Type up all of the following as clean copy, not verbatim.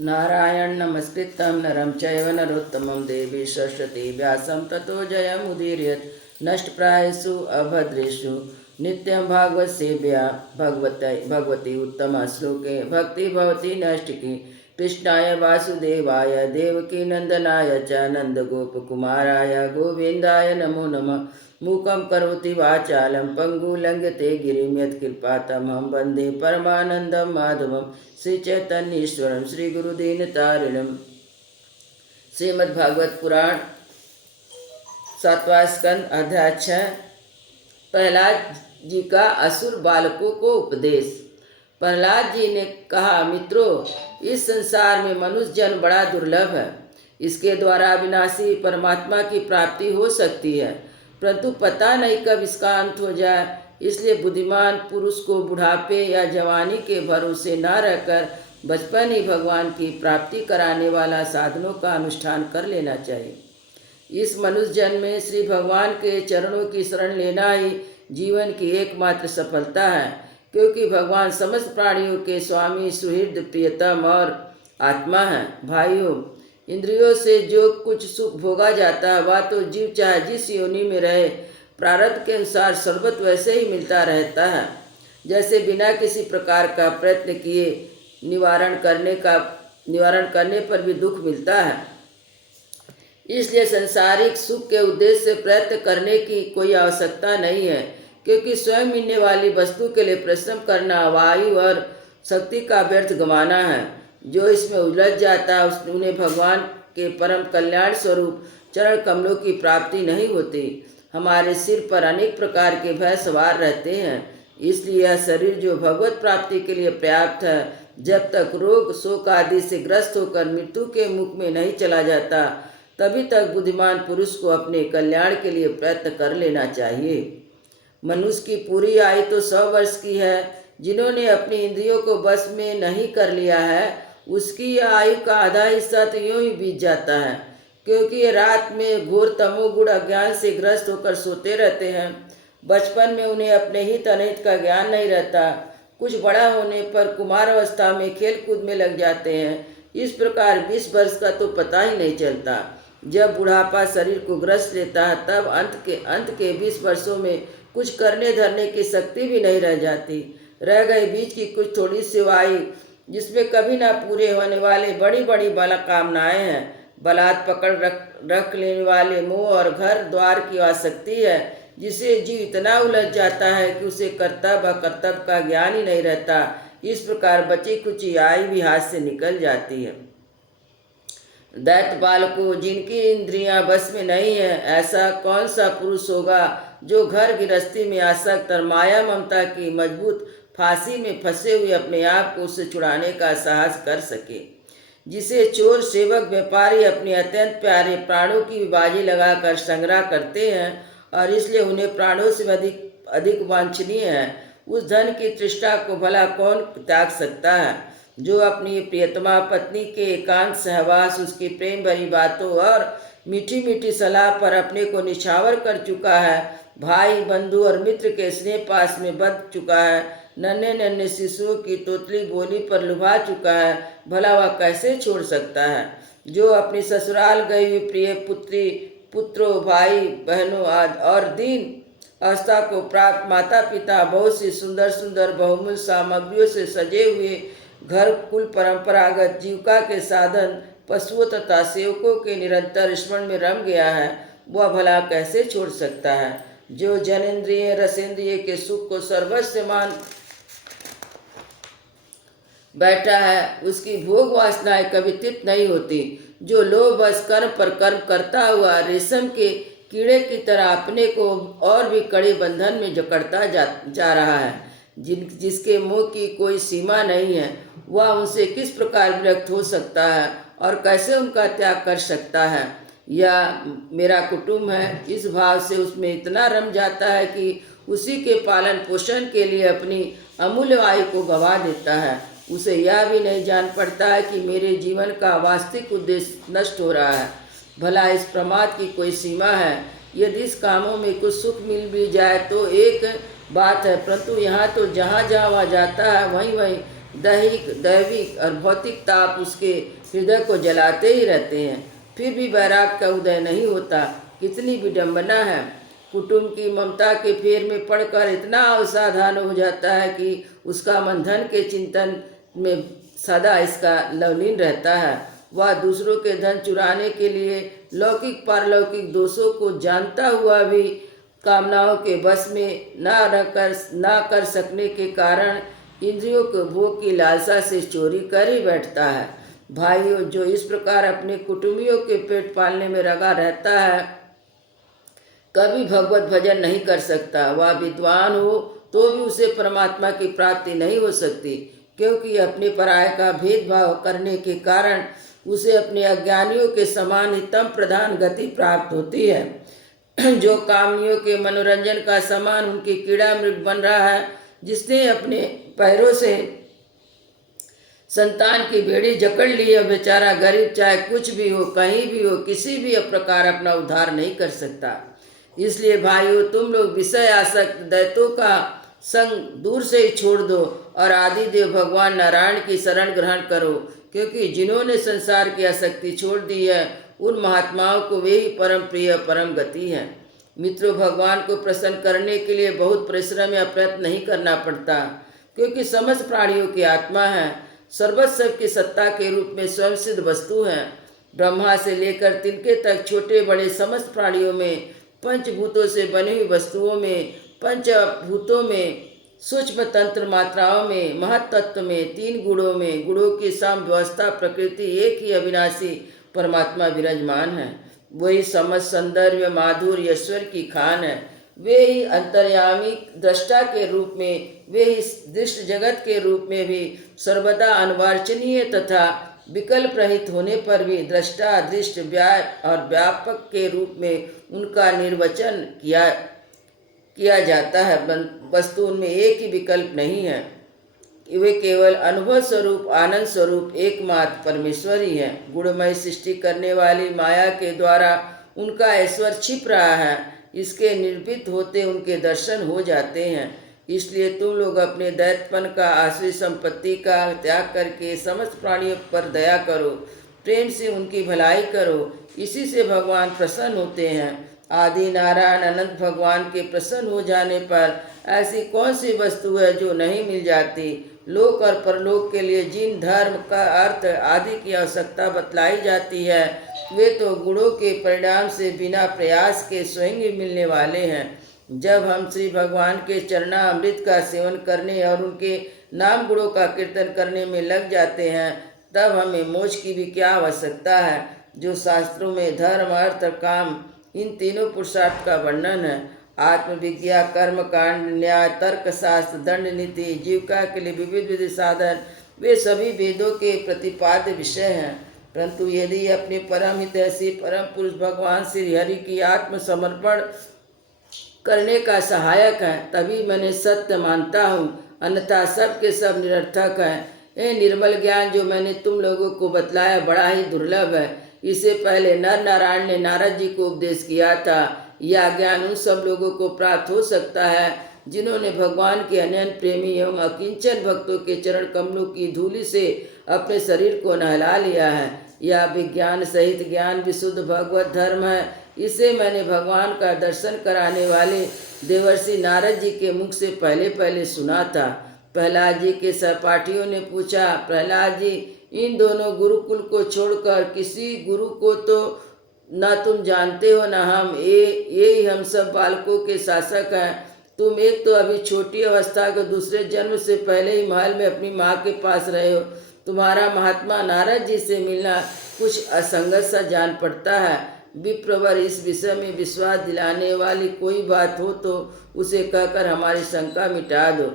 नारायण नमस्कृतं नरं चैव नरोत्तमं देवी सरस्वती व्यासं ततो जयमुदीरयेत् नष्टप्रायेषु अभद्रेषु नित्यं भागवतसेव्या भगवती उत्तमश्लोके भक्ति भवति नैष्टिकी कृष्णाय वासुदेवाय देवकीनन्दनाय च नन्दगोपकुमाराय गोविन्दाय नमो नमः। मूकं करोति वाचालं पङ्गुलङ्घ्यते गिरिं यत्कृपातमहं वन्दे परमानन्दं माधवं श्रीचैतन्येश्वरं श्रीगुरुदीनतारिणं। श्रीमद्भागवत पुराण 7वां स्कंद अध्याय 6। प्रहलाद जी का असुर बालकों को उपदेश। प्रहलाद जी ने कहा, मित्रों, इस संसार में मनुष्य जन्म बड़ा दुर्लभ है। इसके द्वारा अविनाशी परमात्मा की प्राप्ति हो सकती है, परंतु पता नहीं कब इसका अंत हो जाए। इसलिए बुद्धिमान पुरुष को बुढ़ापे या जवानी के भरोसे न रहकर बचपन ही भगवान की प्राप्ति कराने वाला साधनों का अनुष्ठान कर लेना चाहिए। इस मनुष्य जन्म में श्री भगवान के चरणों की शरण लेना ही जीवन की एकमात्र सफलता है, क्योंकि भगवान समस्त प्राणियों के स्वामी, सुहृद, प्रियतम और आत्मा है। भाइयों, इंद्रियों से जो कुछ सुख भोगा जाता है वह तो जीव चाहे जिस योनि में रहे प्रारब्ध के अनुसार सर्वत्र वैसे ही मिलता रहता है, जैसे बिना किसी प्रकार का प्रयत्न किए निवारण करने पर भी दुख मिलता है। इसलिए सांसारिक सुख के उद्देश्य से प्रयत्न करने की कोई आवश्यकता नहीं है, क्योंकि स्वयं मिलने वाली वस्तु के लिए परिश्रम करना वायु और शक्ति का व्यर्थ गंवाना है। जो इसमें उलझ जाता है उन्हें भगवान के परम कल्याण स्वरूप चरण कमलों की प्राप्ति नहीं होती। हमारे सिर पर अनेक प्रकार के भय सवार रहते हैं, इसलिए यह शरीर जो भगवत प्राप्ति के लिए पर्याप्त है, जब तक रोग शोक आदि से ग्रस्त होकर मृत्यु के मुख में नहीं चला जाता, तभी तक बुद्धिमान पुरुष को अपने कल्याण के लिए प्रयत्न कर लेना चाहिए। मनुष्य की पूरी आयु तो 100 वर्ष की है। जिन्होंने अपनी इंद्रियों को बस में नहीं कर लिया है, उसकी आयु का आधा हिस्सा तो यूं ही बीत जाता है, क्योंकि ये रात में घोर तमोगुण अज्ञान से ग्रस्त होकर सोते रहते हैं। बचपन में उन्हें अपने हित अनहित का ज्ञान नहीं रहता। कुछ बड़ा होने पर कुमार अवस्था में खेल कूद में लग जाते हैं। इस प्रकार 20 वर्ष का तो पता ही नहीं चलता। जब बुढ़ापा शरीर को ग्रस्त लेता है, तब अंत के 20 वर्षों में कुछ करने धरने की शक्ति भी नहीं रह जाती। रह गई बीच की कुछ थोड़ी सी आयु, जिसमें कभी ना पूरे होने वाले बड़ी बड़ी बला कामनाएं हैं। बलात् पकड़ रख लेने वाले मोह और घर द्वार की आसक्ति है, जिसे जीव इतना उलझ जाता है कि उसे कर्तव्य अकर्तव्य का ज्ञान ही नहीं रहता। इस प्रकार बची कुची आयु भी हाथ से निकल जाती है। दैत्य बालकों, जिनकी इंद्रियां बस में नहीं है, ऐसा कौन सा पुरुष होगा जो घर गृहस्थी में आसक्त और माया ममता की मजबूत फांसी में फंसे हुए अपने आप को उससे छुड़ाने का साहस कर सके। जिसे चोर, सेवक, व्यापारी अपने अत्यंत प्यारे प्राणों की बाजी लगाकर संग्रह करते हैं और इसलिए उन्हें प्राणों से अधिक वांछनीय है, उस धन की तृष्णा को भला कौन त्याग सकता है। जो अपनी प्रियतमा पत्नी के एकांत सहवास, उसकी प्रेम भरी बातों और मीठी मीठी सलाह पर अपने को निछावर कर चुका है, भाई बंधु और मित्र के स्नेह पास में बंध चुका है, नन्हे नन्हे शिशुओं की तोतली बोली पर लुभा चुका है, भला वह कैसे छोड़ सकता है। जो अपनी ससुराल गई हुई प्रिय पुत्रों, भाई बहनों और दीन अवस्था को प्राप्त माता पिता, बहुत सी सुंदर सुंदर बहुमूल्य सामग्रियों से सजे हुए घर, कुल परंपरागत जीविका के साधन, पशुओं तथा सेवकों के निरंतर स्मरण में रम गया है, वह भला कैसे छोड़ सकता है। जो जनेन्द्रिय रसेंद्रिय के सुख को सर्वस्व मान बैठा है, उसकी भोग वासनाएं कभी तृप्त नहीं होती। जो लोभ बस कर्म पर कर्म करता हुआ रेशम के कीड़े की तरह अपने को और भी कड़े बंधन में जकड़ता जा रहा है, जिसके मोह की कोई सीमा नहीं है, वह उनसे किस प्रकार विरक्त हो सकता है और कैसे उनका त्याग कर सकता है। यह मेरा कुटुंब है, इस भाव से उसमें इतना रम जाता है कि उसी के पालन पोषण के लिए अपनी अमूल्य आयु को गंवा देता है। उसे यह भी नहीं जान पड़ता है कि मेरे जीवन का वास्तविक उद्देश्य नष्ट हो रहा है। भला इस प्रमाद की कोई सीमा है। यदि इस कामों में कुछ सुख मिल भी जाए तो एक बात है, परंतु यहाँ तो जहाँ जहाँ वह जाता है वहीं वहीं दैविक और भौतिक ताप उसके हृदय को जलाते ही रहते हैं, फिर भी वैराग का उदय नहीं होता। कितनी विडंबना है। कुटुंब की ममता के फेर में पड़कर इतना असावधान हो जाता है कि उसका मन धन के चिंतन में सदा इसका लवलीन रहता है। वह दूसरों के धन चुराने के लिए लौकिक पारलौकिक दोषों को जानता हुआ भी कामनाओं के बस में ना कर सकने के कारण इंद्रियों को भोग की लालसा से चोरी कर ही बैठता है। भाइयों, जो इस प्रकार अपने कुटुंबियों के पेट पालने में लगा रहता है, कभी भगवत भजन नहीं कर सकता। वह विद्वान हो तो भी उसे परमात्मा की प्राप्ति नहीं हो सकती, क्योंकि अपने पराय का भेदभाव करने के कारण उसे अपने अज्ञानियों के समान ही तम प्रधान गति प्राप्त होती है। जो कामनियों के मनोरंजन का समान उनकी कीड़ा मृग बन रहा है, जिसने अपने पैरों से संतान की बेड़ी जकड़ ली है, बेचारा गरीब चाहे कुछ भी हो, कहीं भी हो, किसी भी प्रकार अपना उद्धार नहीं कर सकता। इसलिए भाइयों, तुम लोग विषय आसक्त दैत्यों का संग दूर से ही छोड़ दो और आदिदेव भगवान नारायण की शरण ग्रहण करो, क्योंकि जिन्होंने संसार की आसक्ति छोड़ दी है, उन महात्माओं को वे ही परम प्रिय परम गति है। मित्रों, भगवान को प्रसन्न करने के लिए बहुत परिश्रम या प्रयत्न नहीं करना पड़ता, क्योंकि समस्त प्राणियों की आत्मा है, सर्वस्व की सत्ता के रूप में स्वयं सिद्ध वस्तु है। ब्रह्मा से लेकर तिनके तक छोटे बड़े समस्त प्राणियों में, पंचभूतों से बनी हुई वस्तुओं में, पंचभूतों में, सूक्ष्म तंत्र मात्राओं में, महत्तत्व में, तीन गुणों में, गुणों की सम व्यवस्था प्रकृति एक ही अविनाशी परमात्मा विराजमान है। वही समस्त सौंदर्य माधुर्य ईश्वर की खान है। वे ही अंतर्यामी दृष्टा के रूप में, वे ही दृष्ट जगत के रूप में भी सर्वदा अनवार्चनीय तथा विकल्प रहित होने पर भी दृष्टा दृष्ट और व्यापक के रूप में उनका निर्वचन किया जाता है। वस्तु उनमें एक ही विकल्प नहीं है। वे केवल अनुभव स्वरूप आनंद स्वरूप एकमात्र परमेश्वर ही है। गुणमय सृष्टि करने वाली माया के द्वारा उनका ऐश्वर्य छिप रहा है, इसके निर्भीत होते उनके दर्शन हो जाते हैं। इसलिए तुम लोग अपने दैत्यपन का आश्रय संपत्ति का त्याग करके समस्त प्राणियों पर दया करो, प्रेम से उनकी भलाई करो, इसी से भगवान प्रसन्न होते हैं। आदि नारायण अनंत भगवान के प्रसन्न हो जाने पर ऐसी कौन सी वस्तु है जो नहीं मिल जाती। लोक और परलोक के लिए जिन धर्म का अर्थ आदि की आवश्यकता बतलाई जाती है, वे तो गुणों के परिणाम से बिना प्रयास के स्वयं ही मिलने वाले हैं। जब हम श्री भगवान के चरणामृत का सेवन करने और उनके नाम गुणों का कीर्तन करने में लग जाते हैं, तब हमें मोक्ष की भी क्या आवश्यकता है। जो शास्त्रों में धर्म अर्थ काम इन तीनों पुरुषार्थ का वर्णन है, आत्मविज्ञा कर्म कांड न्याय तर्क शास्त्र दंड नीति जीविका के लिए विविध विधि साधन, वे सभी वेदों के प्रतिपाद्य विषय हैं। परंतु यदि अपने परम हितैषी परम पुरुष भगवान श्री हरि की आत्मसमर्पण करने का सहायक है, तभी मैंने सत्य मानता हूँ, अन्यथा सब के सब निरर्थक हैं। ये निर्मल ज्ञान जो मैंने तुम लोगों को बतलाया बड़ा ही दुर्लभ है। इससे पहले नर नारायण ने नारद जी को उपदेश किया था। यह ज्ञान उन सब लोगों को प्राप्त हो सकता है जिन्होंने भगवान के अनन्य प्रेमी एवं अकिंचन भक्तों के चरण कमलों की धूलि से अपने शरीर को नहला लिया है। यह विज्ञान सहित ज्ञान विशुद्ध भगवत धर्म है। इसे मैंने भगवान का दर्शन कराने वाले देवर्षि नारद जी के मुख से पहले सुना था। प्रहलाद जी के सहपाठियों ने पूछा, प्रहलाद जी, इन दोनों गुरुकुल को छोड़कर किसी गुरु को तो न तुम जानते हो न हम, ये ही हम सब बालकों के शासक हैं। तुम एक तो अभी छोटी अवस्था को दूसरे जन्म से पहले ही महल में अपनी माँ के पास रहे हो। तुम्हारा महात्मा नारद जी से मिलना कुछ असंगत सा जान पड़ता है। विप्रवर, इस विषय में विश्वास दिलाने वाली कोई बात हो तो उसे कहकर हमारी शंका मिटा दो।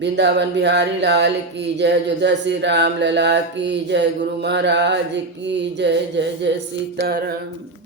वृंदावन बिहारी लाल की जय। जय श्री राम लला की जय। गुरु महाराज की जय। जय जय सीताराम।